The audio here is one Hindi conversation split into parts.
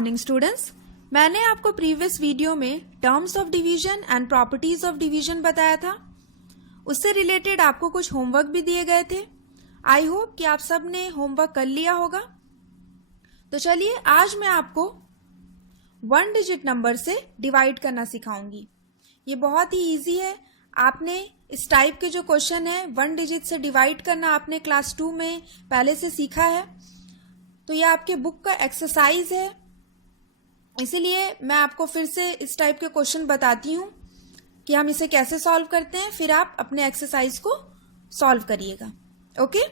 Morning students. मैंने आपको प्रीवियस वीडियो में terms of division and properties of division बताया था। उससे रिलेटेड आपको कुछ होमवर्क भी दिए गए थे। आई होप कि आप सब ने होमवर्क कर लिया होगा। तो चलिए आज मैं आपको 1 डिजिट नंबर से डिवाइड करना सिखाऊंगी। ये बहुत ही इजी है। आपने इस टाइप के जो क्वेश्चन है 1 डिजिट से डिवाइड करना आपने क्लास 2 में पहले से सीखा है। तो ये आपके बुक का एक्सरसाइज है, इसीलिए मैं आपको फिर से इस टाइप के क्वेश्चन बताती हूँ कि हम इसे कैसे सॉल्व करते हैं, फिर आप अपने एक्सरसाइज को सॉल्व करिएगा। ओके,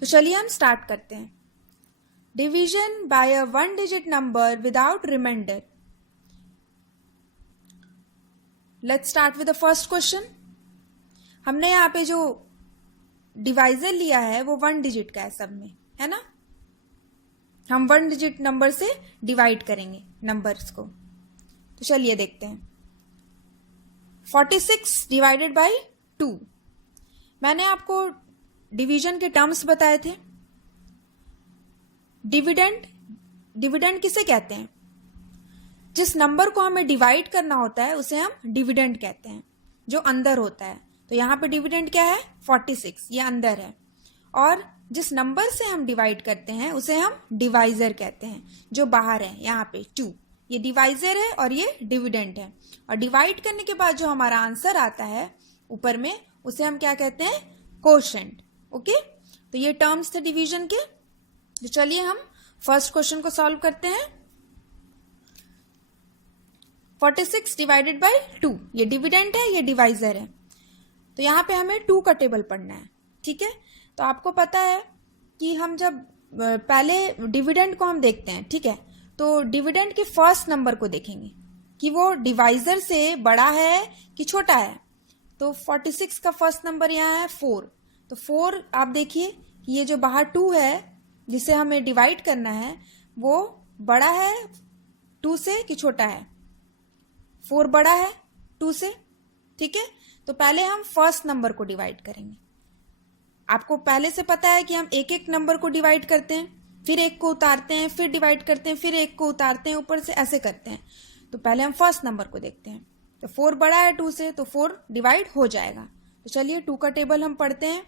तो चलिए हम स्टार्ट करते हैं। Division by a 1 digit number without remainder. Let's start with the first question. हमने यहाँ पे जो डिवाइजर लिया है वो 1 डिजिट का है, सब में है ना। हम 1 डिजिट नंबर से डिवाइड करेंगे नंबर्स को। तो चलिए देखते हैं। 46 डिवाइडेड बाय 2। मैंने आपको डिवीजन के टर्म्स बताए थे। डिविडेंड किसे कहते हैं? जिस नंबर को हमें डिवाइड करना होता है उसे हम डिविडेंड कहते हैं, जो अंदर होता है। तो यहाँ पे डिविडेंड क्या है? 46, ये अंदर है। और जिस नंबर से हम डिवाइड करते हैं उसे हम डिवाइजर कहते हैं, जो बाहर है। यहाँ पे 2, ये डिवाइजर है और ये डिविडेंड है। और डिवाइड करने के बाद जो हमारा आंसर आता है ऊपर में, उसे हम क्या कहते हैं? कोशेंट। ओके, तो ये टर्म्स थे डिवीजन के। तो चलिए हम फर्स्ट क्वेश्चन को सॉल्व करते हैं। 46 डिवाइडेड बाय 2, ये डिविडेंड है, ये डिवाइजर है। तो यहाँ पे हमें 2 का टेबल पढ़ना है, ठीक है। तो आपको पता है कि हम जब पहले डिविडेंड को हम देखते हैं, ठीक है, तो डिविडेंड के फर्स्ट नंबर को देखेंगे कि वो डिवाइजर से बड़ा है कि छोटा है। तो 46 का फर्स्ट नंबर यहाँ है 4। तो 4 आप देखिए कि ये जो बाहर 2 है जिसे हमें डिवाइड करना है, वो बड़ा है 2 से कि छोटा है? 4 बड़ा है 2 से, ठीक है। तो पहले हम फर्स्ट नंबर को डिवाइड करेंगे। आपको पहले से पता है कि हम एक एक नंबर को डिवाइड करते हैं, फिर एक को उतारते हैं, फिर डिवाइड करते हैं, फिर एक को उतारते हैं, ऊपर से ऐसे करते हैं। तो पहले हम फर्स्ट नंबर को देखते हैं। तो 4 बड़ा है 2 से, तो 4 डिवाइड हो जाएगा। तो चलिए 2 का टेबल हम पढ़ते हैं।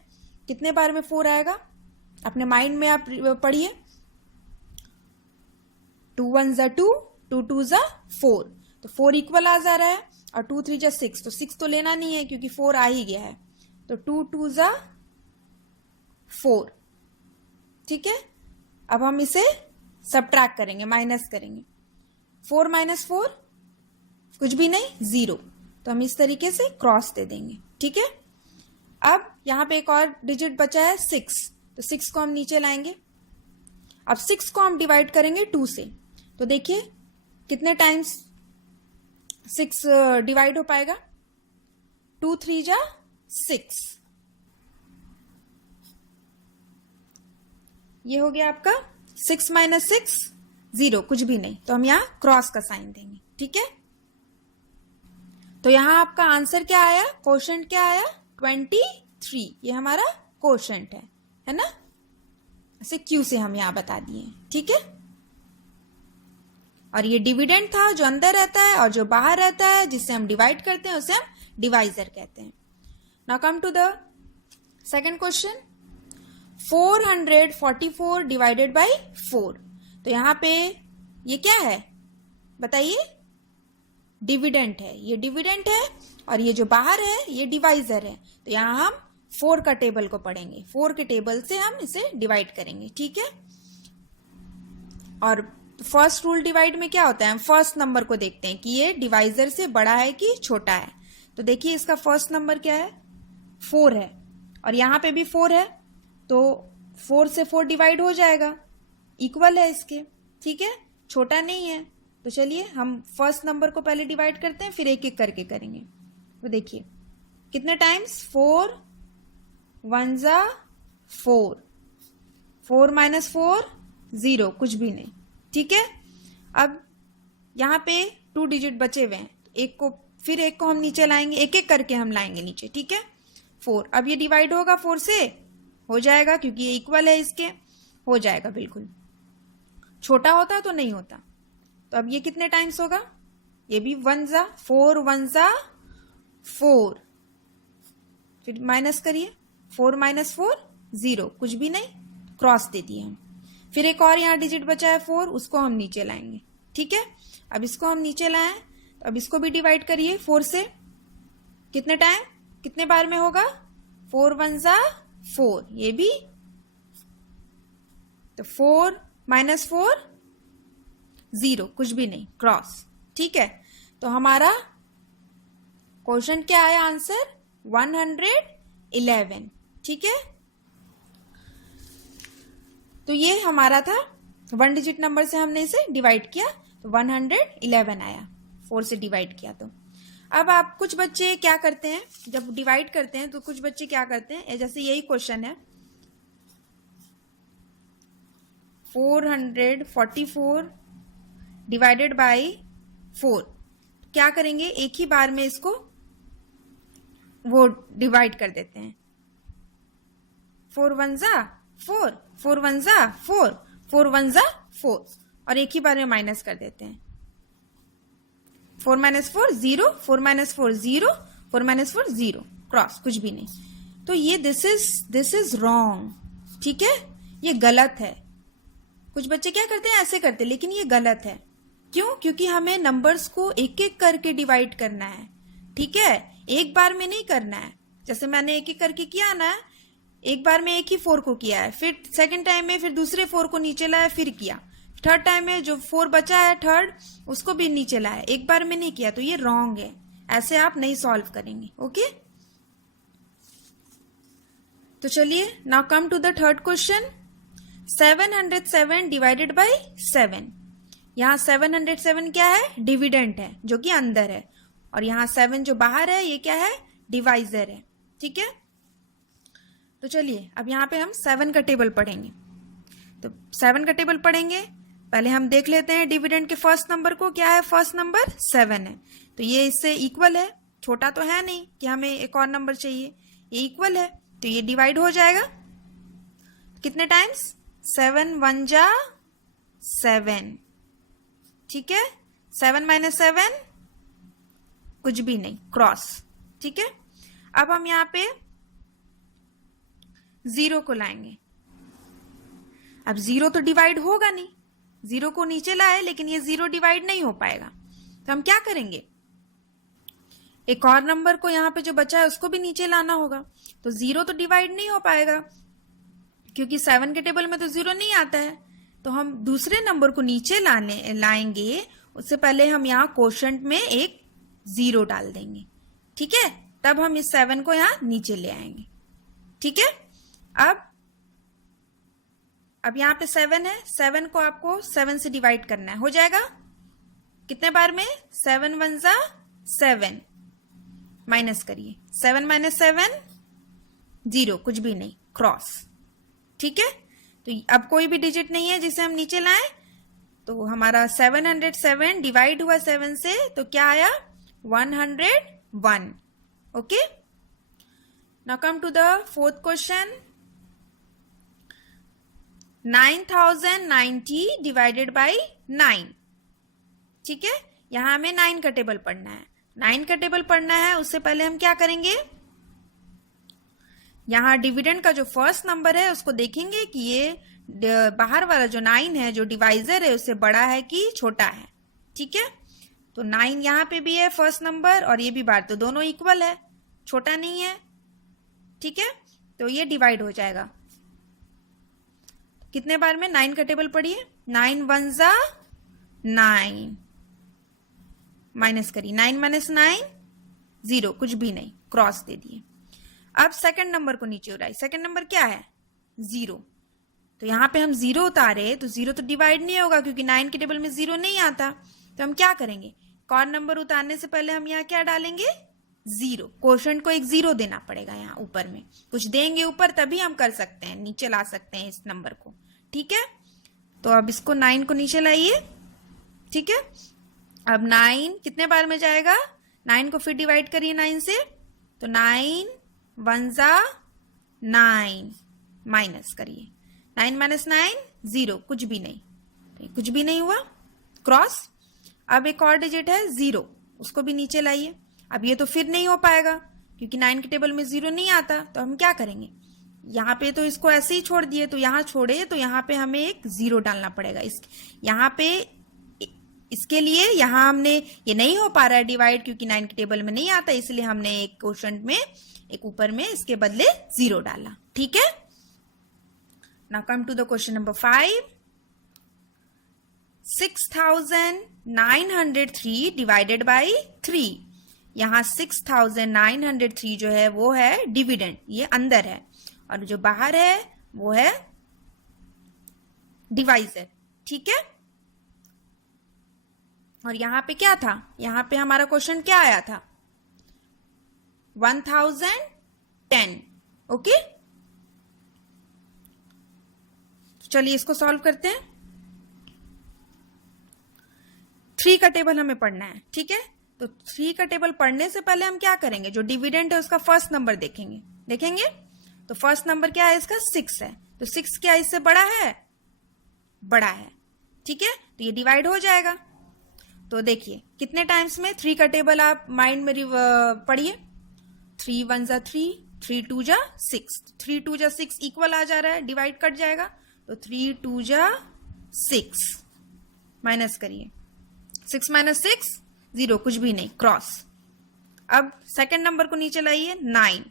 कितने बार में 4 आएगा अपने माइंड में आप पढ़िए। 2 1 ज़ा 2, 2 2 ज़ा 4। तो 4 इक्वल आ जा रहा है, और 2 3 ज़ा 6। तो 6 तो लेना नहीं है क्योंकि 4 आ ही गया है। तो 2 2 ज़ा 4, ठीक है। अब हम इसे सबट्रैक्ट करेंगे, माइनस करेंगे। 4 माइनस 4 कुछ भी नहीं, 0। तो हम इस तरीके से क्रॉस दे देंगे, ठीक है। अब यहां पे एक और डिजिट बचा है 6। तो 6 को हम नीचे लाएंगे। अब 6 को हम डिवाइड करेंगे 2 से। तो देखिए कितने टाइम्स 6 डिवाइड हो पाएगा? 2 3 ज़ा 6। ये हो गया आपका 6 माइनस 6, 0, कुछ भी नहीं। तो हम यहाँ क्रॉस का साइन देंगे, ठीक है। तो यहाँ आपका आंसर क्या आया? कोशेंट क्या आया? 23। ये हमारा कोशेंट है ना। ऐसे क्यू से हम यहाँ बता दिए, ठीक है। और ये डिविडेंड था जो अंदर रहता है, और जो बाहर रहता है जिससे हम डिवाइड करते हैं उसे हम डिवाइजर कहते हैं। Now come to the second question. 444 divided by 4। तो यहाँ पे ये क्या है बताइए? डिविडेंड है। ये डिविडेंड है, और ये जो बाहर है ये डिवाइजर है। तो यहाँ हम 4 का टेबल को पढ़ेंगे। 4 के टेबल से हम इसे डिवाइड करेंगे, ठीक है। और फर्स्ट रूल डिवाइड में क्या होता है? हम फर्स्ट नंबर को देखते हैं कि ये डिवाइजर से बड़ा है कि छोटा है। तो देखिए इसका फर्स्ट नंबर क्या है? 4 है, और यहाँ पे भी 4 है। तो 4 से 4 डिवाइड हो जाएगा, इक्वल है इसके, ठीक है, छोटा नहीं है। तो चलिए हम फर्स्ट नंबर को पहले डिवाइड करते हैं, फिर एक एक करके करेंगे। तो देखिए कितने टाइम्स? 4 1 ज़ा 4, 4 माइनस 4 0, कुछ भी नहीं, ठीक है। अब यहाँ पे 2 डिजिट बचे हुए हैं, एक को हम नीचे लाएंगे, एक एक करके हम लाएंगे नीचे, ठीक है। 4, अब ये डिवाइड होगा 4 से, हो जाएगा क्योंकि ये इक्वल है इसके, हो जाएगा बिल्कुल। छोटा होता है तो नहीं होता। तो अब ये कितने टाइम्स होगा, ये भी 1 जा 4, 1 जा 4, फिर माइनस करिए, 4 - 4 0, कुछ भी नहीं, क्रॉस दे दिए हम। फिर एक और यहाँ डिजिट बचा है 4, उसको हम नीचे लाएंगे। ठीक है, अब इसको हम नीचे लाएं तो अब इसको भी डिवाइड करिए 4 से, कितने टाइम, कितने बार में होगा, 4 1 जा 4, ये भी, तो 4 - 4 0, कुछ भी नहीं, क्रॉस। ठीक है, तो हमारा क्वेश्चन क्या आया, आंसर 111। ठीक है, तो ये हमारा था 1 डिजिट नंबर से हमने इसे डिवाइड किया तो 111 आया, 4 से डिवाइड किया। तो अब आप कुछ बच्चे क्या करते हैं, जब डिवाइड करते हैं तो कुछ बच्चे क्या करते हैं, जैसे यही क्वेश्चन है 444 डिवाइडेड बाई 4, क्या करेंगे, एक ही बार में इसको वो डिवाइड कर देते हैं, 4 1 जा 4, 4 1 जा 4, 4 1 जा 4, और एक ही बार में माइनस कर देते हैं, 4 - 4 0, 4 - 4 0, 4 - 4 0, क्रॉस, कुछ भी नहीं। तो ये दिस इज रॉन्ग। ठीक है, ये गलत है। कुछ बच्चे क्या करते हैं, ऐसे करते हैं, लेकिन ये गलत है। क्यों, क्योंकि हमें नंबर्स को एक एक करके डिवाइड करना है। ठीक है, एक बार में नहीं करना है। जैसे मैंने एक एक करके किया ना, एक बार में एक ही 4 को किया है, फिर सेकंड टाइम में फिर दूसरे 4 को नीचे लाया, फिर किया, थर्ड टाइम में जो 4 बचा है थर्ड, उसको भी नीचे लाया, एक बार में नहीं किया, तो ये रॉन्ग है। ऐसे आप नहीं सॉल्व करेंगे। ओके, तो चलिए now come to the third question, 707 divided by 7। यहाँ 707 क्या है, डिविडेंट है जो कि अंदर है, और यहाँ 7 जो बाहर है ये क्या है, डिवाइजर है। ठीक है, तो चलिए अब यहाँ पे हम 7 का टेबल पढ़ेंगे। तो 7 का टेबल पढ़ेंगे, पहले हम देख लेते हैं डिविडेंड के फर्स्ट नंबर को, क्या है, फर्स्ट नंबर 7 है, तो ये इससे इक्वल है, छोटा तो है नहीं कि हमें एक और नंबर चाहिए, ये इक्वल है, तो ये डिवाइड हो जाएगा कितने टाइम्स, 7 1 जा 7। ठीक है, 7 - 7 कुछ भी नहीं, क्रॉस। ठीक है, अब हम यहाँ पे 0 को लाएंगे। अब 0 तो डिवाइड होगा नहीं, 0 को नीचे लाए लेकिन ये 0 डिवाइड नहीं हो पाएगा, तो हम क्या करेंगे, एक और नंबर को यहाँ पे जो बचा है उसको भी नीचे लाना होगा। तो 0 तो डिवाइड नहीं हो पाएगा क्योंकि 7 के टेबल में तो 0 नहीं आता है, तो हम दूसरे नंबर को नीचे लाएंगे, उससे पहले हम यहाँ कोशेंट में एक 0 डाल देंगे। ठीक है, तब हम इस 7 को यहाँ नीचे ले आएंगे। ठीक है, अब यहाँ पे 7 है, 7 को आपको 7 से डिवाइड करना है, हो जाएगा कितने बार में, 7 1 जा 7, माइनस करिए, 7 - 7 0, कुछ भी नहीं, क्रॉस। ठीक है, तो अब कोई भी डिजिट नहीं है जिसे हम नीचे लाएं, तो हमारा 707 डिवाइड हुआ 7 से, तो क्या आया, 101। Okay, now come to the fourth question, 9090 divided by 9। ठीक है, यहां हमें 9 का टेबल पढ़ना है। 9 का टेबल पढ़ना है, उससे पहले हम क्या करेंगे, यहां डिविडेंड का जो फर्स्ट नंबर है उसको देखेंगे कि ये बाहर वाला जो 9 है, जो डिवाइजर है, उससे बड़ा है कि छोटा है। ठीक है, तो 9 यहां पे भी है फर्स्ट नंबर, और ये भी बाहर, तो दोनों इक्वल है, छोटा नहीं है। ठीक है, तो ये डिवाइड हो जाएगा कितने बार में, 9 का टेबल पढ़िए, 9 1 जा 9, माइनस करिए, 9 - 9 0, कुछ भी नहीं, क्रॉस दे दिए। अब सेकंड नंबर को नीचे उड़ाई, सेकंड नंबर क्या है, 0, तो यहां पे हम 0 उतारे तो 0 तो डिवाइड नहीं होगा क्योंकि 9 के टेबल में 0 नहीं आता, तो हम क्या करेंगे, कौन नंबर उतारने से पहले हम यहाँ क्या डालेंगे, 0, कोशेंट को एक 0 देना पड़ेगा, यहाँ ऊपर में कुछ देंगे ऊपर, तभी हम कर सकते हैं, नीचे ला सकते हैं इस नंबर को। ठीक है, तो अब इसको 9 को नीचे लाइए। ठीक है, अब 9 कितने बार में जाएगा, 9 को फिर डिवाइड करिए 9 से, तो 9 1 जा 9, माइनस करिए, 9 - 9 0, कुछ भी नहीं, कुछ भी नहीं हुआ, क्रॉस। अब एक और डिजिट है 0, उसको भी नीचे लाइए। अब ये तो फिर नहीं हो पाएगा क्योंकि 9 के टेबल में 0 नहीं आता, तो हम क्या करेंगे, यहाँ पे तो इसको ऐसे ही छोड़ दिए, तो यहाँ छोड़े तो यहाँ पे हमें एक 0 डालना पड़ेगा। यहाँ पे इसके लिए यहाँ हमने, ये नहीं हो पा रहा है डिवाइड क्योंकि 9 के टेबल में नहीं आता, इसलिए हमने एक क्वोशंट में, एक ऊपर में इसके बदले 0 डाला। ठीक है, now come to the question number 5। 6903 divided by 3। यहाँ 6903 जो है वो है डिविडेंड, ये अंदर है, और जो बाहर है वो है डिवाइजर। ठीक है, और यहां पे क्या था, यहां पे हमारा क्वेश्चन क्या आया था, 1010। ओके, चलिए इसको सॉल्व करते हैं। 3 का टेबल हमें पढ़ना है। ठीक है, तो 3 का टेबल पढ़ने से पहले हम क्या करेंगे, जो डिविडेंड है उसका फर्स्ट नंबर देखेंगे। तो फर्स्ट नंबर क्या है इसका, 6 है, तो 6 क्या इससे बड़ा है, बड़ा है। ठीक है, तो ये डिवाइड हो जाएगा। तो देखिए कितने टाइम्स में 3 का टेबल आप माइंड में पढ़िए। 3 1 जा 3, 3 2 जा 6, 3 2 जा 6 इक्वल आ जा रहा है, डिवाइड कट जाएगा, तो 3 2 जा 6, माइनस करिए, 6 माइनस 6 0, कुछ भी नहीं, क्रॉस। अब सेकंड नंबर को नीचे लाइए, 9।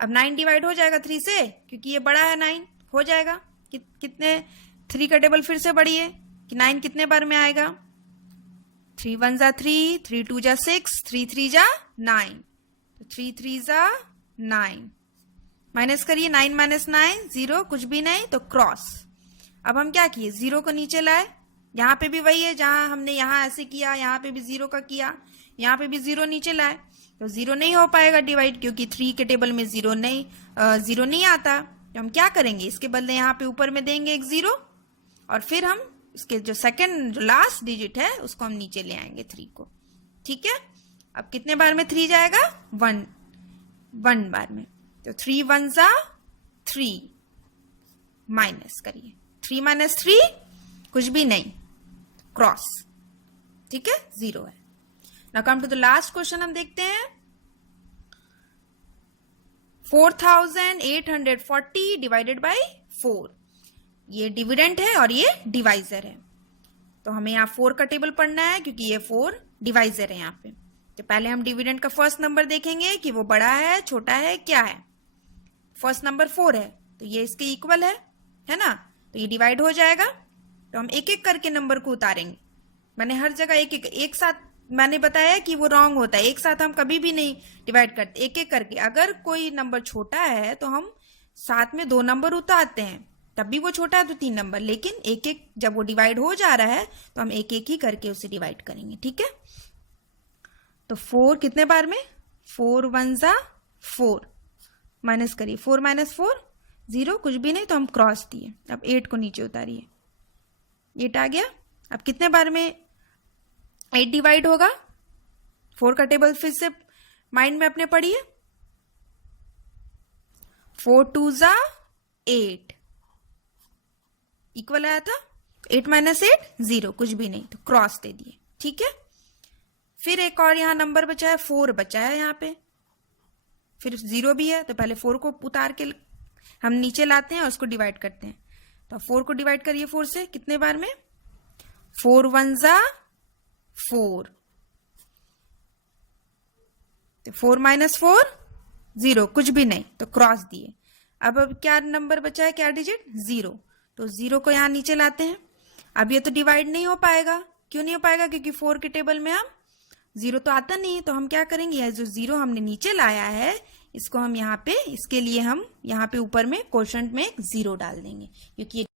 अब 9 डिवाइड हो जाएगा 3 से, क्योंकि ये बड़ा है, 9 हो जाएगा। कितने, 3 का टेबल फिर से बढ़िए कि 9 कितने बार में आएगा, 3 1 जा 3, 3 2 जा 6, 3 3 जा 9, तो 3 3 जा 9, माइनस करिए, 9 माइनस 9 0, कुछ भी नहीं, तो क्रॉस। अब हम क्या किए, 0 को नीचे लाए, यहाँ पे भी वही है, जहां हमने यहाँ ऐसे किया, यहाँ पे भी 0 का किया, यहाँ पे भी 0 नीचे लाए, तो 0 नहीं हो पाएगा डिवाइड, क्योंकि 3 के टेबल में 0 नहीं आता। तो हम क्या करेंगे, इसके बदले यहाँ पे ऊपर में देंगे एक 0, और फिर हम इसके जो सेकंड, जो लास्ट डिजिट है उसको हम नीचे ले आएंगे 3 को। ठीक है, अब कितने बार में 3 जाएगा, 1 बार में, तो 3 1 जा 3, माइनस करिए, 3 माइनस 3 कुछ भी नहीं, क्रॉस। ठीक है, 0 है। Now come to the last question, हम देखते हैं 4840 डिवाइडेड बाई 4। ये डिविडेंड है और ये डिवाइजर है, तो हमें यहाँ 4 का टेबल पढ़ना है क्योंकि ये 4 डिवाइजर है यहाँ पे। तो पहले हम डिविडेंड का फर्स्ट नंबर देखेंगे कि वो बड़ा है, छोटा है, क्या है। फर्स्ट नंबर 4 है, तो ये इसके इक्वल है ना, तो ये डिवाइड हो जाएगा। तो हम एक एक करके नंबर को उतारेंगे। मैंने हर जगह एक साथ मैंने बताया कि वो रॉन्ग होता है, एक साथ हम कभी भी नहीं डिवाइड करते, एक एक करके। अगर कोई नंबर छोटा है तो हम साथ में 2 नंबर उतारते हैं, तब भी वो छोटा है तो 3 नंबर, लेकिन एक एक जब वो डिवाइड हो जा रहा है तो हम एक एक ही करके उसे डिवाइड करेंगे। ठीक है, तो 4 कितने बार में, 4 1 जा 4, माइनस करिए, 4 माइनस 4 0, कुछ भी नहीं, तो हम क्रॉस दिए। अब 8 को नीचे उतारिए, 8 आ गया। अब कितने बार में 8 डिवाइड होगा, 4 का टेबल फिर से माइंड में अपने पढ़िए, 4 2 जा 8, इक्वल आया था, 8 माइनस 8 0, कुछ भी नहीं, तो क्रॉस दे दिए। ठीक है, फिर एक और यहाँ नंबर बचा है, 4 बचा है यहाँ पे, फिर 0 भी है, तो पहले 4 को उतार के हम नीचे लाते हैं और उसको डिवाइड करते हैं। तो 4 को डिवाइड करिए 4 से, कितने बार में, 4 1 जा 4, तो 4 माइनस 4 0, कुछ भी नहीं, तो क्रॉस दिए। अब क्या नंबर बचा है, क्या डिजिट, 0, तो 0 को यहाँ नीचे लाते हैं। अब ये तो डिवाइड नहीं हो पाएगा, क्यों नहीं हो पाएगा, क्योंकि 4 के टेबल में हम 0 तो आता नहीं है, तो हम क्या करेंगे, यह जो 0 हमने नीचे लाया है इसको हम यहाँ पे, इसके लिए हम यहाँ पे ऊपर में क्वोशंट में एक 0 डाल देंगे, क्योंकि